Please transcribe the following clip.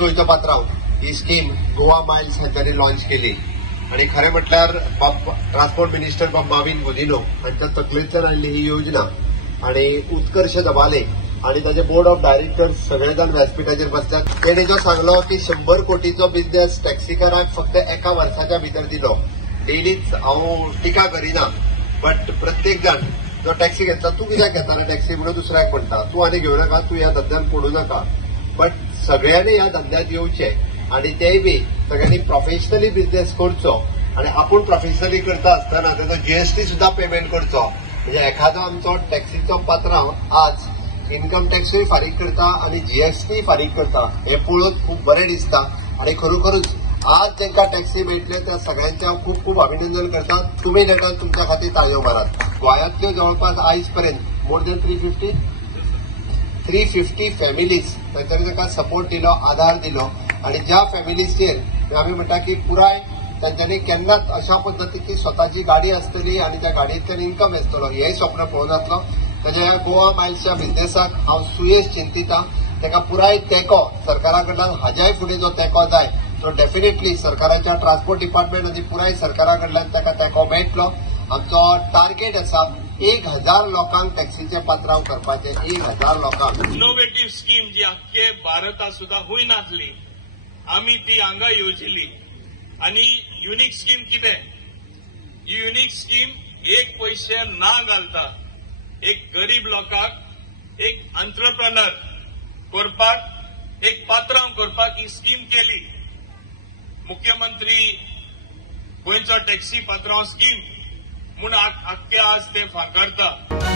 गोंयचो पात्रांव ही scheme Goa Miles हांच्यानी launch केली आणि खरें म्हटल्यार ट्रान्सपोर्ट मिनिस्टर बाबीन गुदिनो हांच्या तकलेंतल्यान आयिल्ली ही योजना आणि उत्कर्ष दबाले आणि ताचे बोर्ड ऑफ डायरेक्टर्स सगळे जाण व्यासपीठाचेर बसल्यात. तेणी जो सांगलो की 100 कोटीचो बिझनेस टॅक्सीकारांक फक्त एका वर्साच्या भितर दिलो. डेलीच हांव टिका करिना, बट प्रत्येक जाण जो टॅक्सी घेता, तूं कित्याक घेता रे टॅक्सी म्हणून दुसऱ्याक म्हणटा, तूं आनी घेवं नाका, तूं ह्या धंद्यात पडू नाका. बट सगळ्यांनी ह्या धंद्यात येवचें आणि तेय बी सगळ्यांनी प्रोफेशनली बिझनेस करचो आणि आपूण प्रोफेशनली करता आसतना ताचो जीएसटी सुद्धा पेमेंट करचो. म्हणजे एखादो आमचो टॅक्सीचो पात्रांव आज इन्कम टॅक्सूय फारीक करता आणि जीएसटी फारीक करता, हे पळोवन खूब बरें दिसता. आणि खरोखरूच आज तांकां टॅक्सी मेळटले त्या सगळ्यांचे हांव खूब खूब अभिनंदन करता. तुमी ताका तुमच्या खातीर ताळयो मारात. गोंयांतल्यो जवळपास आयज पर्यंत मोर देन 350 फॅमिलीज तांच्यानी ताका सपोर्ट दिलो, आधार दिलो आणि ज्या फॅमिलीचेर आमी म्हणटा की पुराय तांच्यांनी केन्नाच अशा पद्दतीची स्वताची गाडी आसतली आणि त्या गाडयेंतल्यान इन्कम येतलो हेंय स्वप्न पळोवनासलो. ताच्या ह्या गोवा मायल्सच्या बिझनेसाक हांव सुयेश चिंतिता. ताका पुराय तेंको सरकारा कडल्यान हाज्याय फुडें जो तेंको जाय तो डेफिनेटली सरकाराच्या ट्रान्सपोर्ट डिपार्टमेंट आनी पुराय सरकारा कडल्यान ताका तेंको मेळटलो. आमचो टार्गेट आसा 1000 लोकांक टॅक्सीचे पात्रांव करपाचे. 1000 लोकांक इनोव्हेटिव्ह स्कीम जी अख्खे भारतात सुद्धा हुंय नासली, आमी ती हांगा येवजिल्ली. आणि युनिक स्कीम कितें? ही युनिक स्कीम एक पैसे ना घालता एक गरीब लोकांक एक एंटरप्रेन्योर करपाक, एक पात्रांव करपाक ही स्कीम केली. मुख्यमंत्री गोंयचो टॅक्सी पात्रांव स्कीम म्हूण आख्खे आज ते फांकारता.